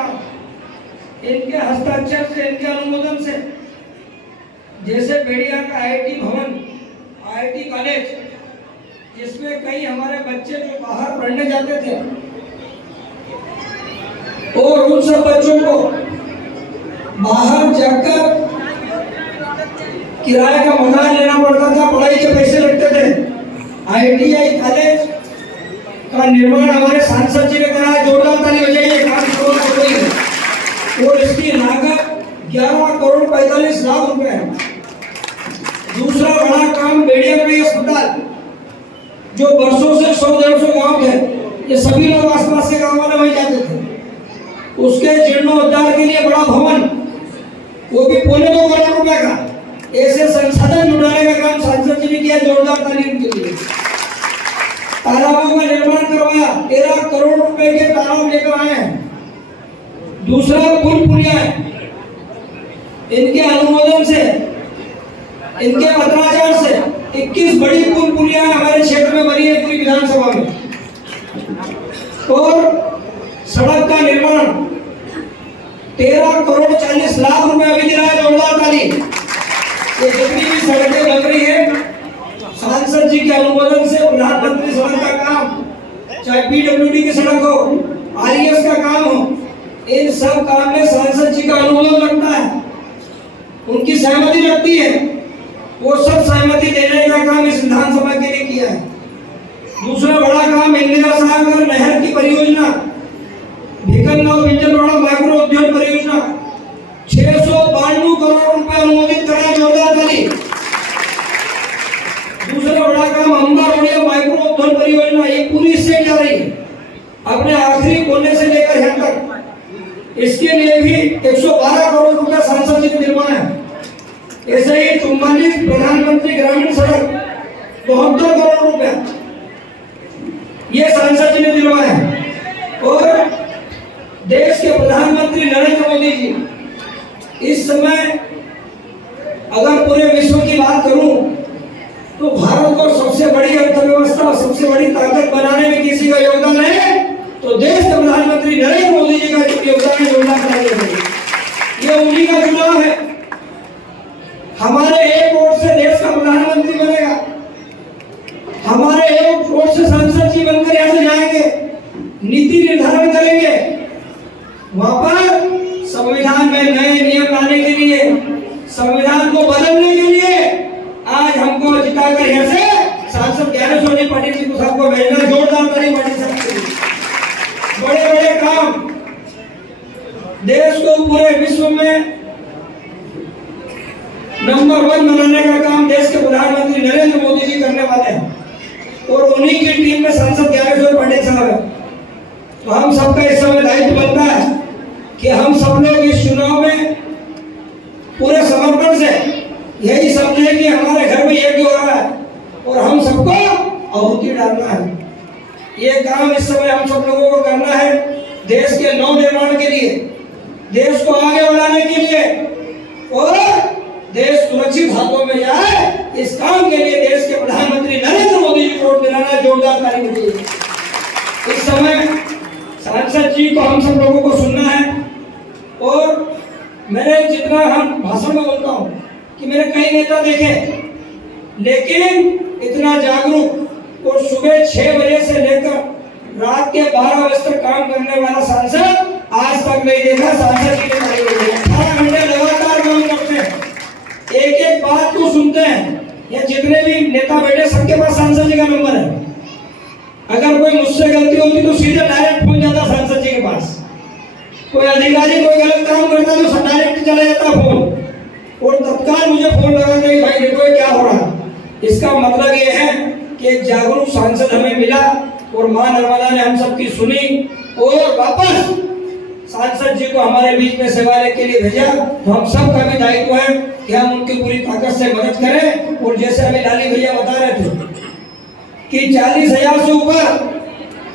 काम इनके हस्ताक्षर से, इनके अनुमोदन से, जैसे बेड़िया का IIT भवन, IIT कॉलेज, जिसमें कई हमारे बच्चे जो बाहर पढ़ने जाते थे और उन सब बच्चों को बाहर जाकर किराए का मकान लेना पड़ता था, पढ़ाई के पैसे लगते थे। IITI कॉलेज का निर्माण हमारे सांसद जी ने कराया, जोरदार ताली बजाइए। काम शुरू हो गई है और इसकी लागत 11 करोड़ 45 लाख रुपए है। दूसरा बड़ा काम बेड़िया में अस्पताल, जो वर्षों से 100-150 गांव थे, ये सभी लोग आसपास के गांव वाले वहीं जाते थे, उसके जीर्णोद्धार के लिए बड़ा भवन, वो भी 2.25 करोड़ रुपए का। ऐसे संसाधन जुटाने का काम सांसद जी ने किया, जोरदार ताली के लिए। तालाबों का निर्माण करवाया, 13 करोड़ रुपए के तालाब लेकर आए हैं। दूसरा पुल पुलिया है, इनके अनुमोदन से, इनके पत्राचार से 21 बड़ी पुल पुलिया हमारे क्षेत्र में बनी है, पूरी विधानसभा में। और सड़क का निर्माण 13 करोड़ 40 लाख रुपए अभी दिया है, जोरदार ताली। ये जितनी भी सड़कें बन रही है सांसद जी के अनुमोदन से, प्रधानमंत्री सड़क का काम, चाहे PWD की सड़क हो, RES का काम हो, इन सब काम में सांसद जी का अनुमोदन लगता है, उनकी सहमति लगती है। वो सब सहमति देने का काम इस विधानसभा के लिए किया है। दूसरा बड़ा काम इंदिरा सागर नहर की परियोजना, भिकनगांव बिंजलवाड़ा माइक्रो उद्योग परियोजना, 692 करोड़ रुपए अनुमोदित कराया, जोरदार ताली। दूसरा बड़ा काम अंबारोडिया माइक्रो उद्योग परियोजना, ये पूरी स्टेट जा रही है, अपने आखिरी कोने से लेकर यहाँ तक। इसके लिए भी 112 करोड़ रुपए सांसद जी को निर्माण है। ऐसे ही 44 प्रधानमंत्री ग्रामीण सड़क 72 करोड़ रुपए, ये सांसद जी ने दिलवाया है। और देश के प्रधानमंत्री नरेंद्र मोदी जी इस समय, अगर पूरे विश्व की बात करूं तो भारत को सबसे बड़ी अर्थव्यवस्था, सबसे बड़ी ताकत बनाने में किसी का योगदान है तो देश के प्रधानमंत्री नरेंद्र मोदी जी का योगदान है। ये उन्हीं का चुनाव है। हमारे एक वोट से देश का प्रधानमंत्री बनेगा, हमारे एक वोट से सांसद जी बनकर यहाँ से जाएंगे, नीति निर्धारण करेंगे, वहां पर संविधान में नए नियम लाने के लिए, संविधान को बदलने के लिए आज हमको जिताकर यहाँ से सांसद ज्ञानेश्वर जी पाटिल जी को सबको भेजना, जोरदार ताली पाटिल साहब के लिए। बड़े बड़े काम देश को पूरे विश्व में नंबर 1 बनाने का काम देश के प्रधानमंत्री नरेंद्र मोदी जी करने वाले हैं और उन्हीं की टीम में सांसद ज्ञानेश्वर पाटिल साहब है। तो हम सबका इस समय दायित्व बनता है कि हम सब लोग इस चुनाव में पूरे समर्पण से यही समझे कि हमारे घर में यज्ञ हो रहा है और हम सबको आहुति डालना है। ये काम इस समय हम सब लोगों को करना है, देश के नव निर्माण के लिए, देश को आगे बढ़ाने के लिए और देश सुरक्षित हाथों में जाए, इस काम के लिए देश के प्रधानमंत्री नरेंद्र मोदी जी को वोट दिलाना, जोरदार ताली बजाइए। इस समय सांसद जी को हम सब लोगों को सुनना है और मैंने जितना हम भाषण में बोलता हूँ कि मेरे कई नेता देखे, लेकिन इतना जागरूक और सुबह 6 बजे से लेकर रात के 12 बजे तक काम करने वाला सांसद आज तक नहीं देखा। सांसद जी ने 18 घंटे लगातार काम करते हैं, एक एक बात को सुनते हैं। या जितने भी नेता बैठे सबके पास सांसद जी का नंबर है, अगर कोई मुझसे गलती होती तो सीधे डायरेक्ट फोन जाता सांसद जी के पास। कोई अधिकारी कोई गलत काम करता तो डायरेक्ट चला जाता फोन और तत्काल मुझे फोन लगाते कि भाई देखो क्या हो रहा। इसका मतलब ये है कि एक जागरूक सांसद हमें मिला और मां नर्मदा ने हम सबकी सुनी और वापस सांसद जी को हमारे बीच में सेवा के लिए भेजा। तो हम सब का भी दायित्व है कि हम उनकी पूरी ताकत से मदद करें। और जैसे अभी लाली भैया बता रहे थे कि 40,000 से ऊपर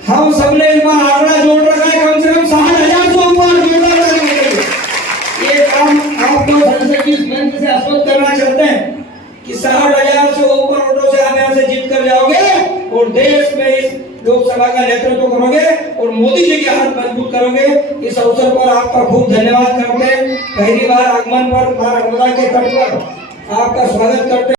हम सबने इस बार आंकड़ा जोड़ रखा है, कम से कम 60,000 से ऊपर जोड़ा रखा। ये काम आपको संसद की मंच से आश्वस्त करना चाहते हैं कि 60,000 से ऊपर वोटों से आप यहाँ से जीत कर जाओगे और देश में इस लोकसभा का नेतृत्व करोगे और मोदी जी के हाथ मजबूत करोगे। होंगे। इस अवसर पर आपका खूब धन्यवाद करते हैं। पहली बार आगमन पर मां नर्मदा के तट पर आपका स्वागत करते हैं।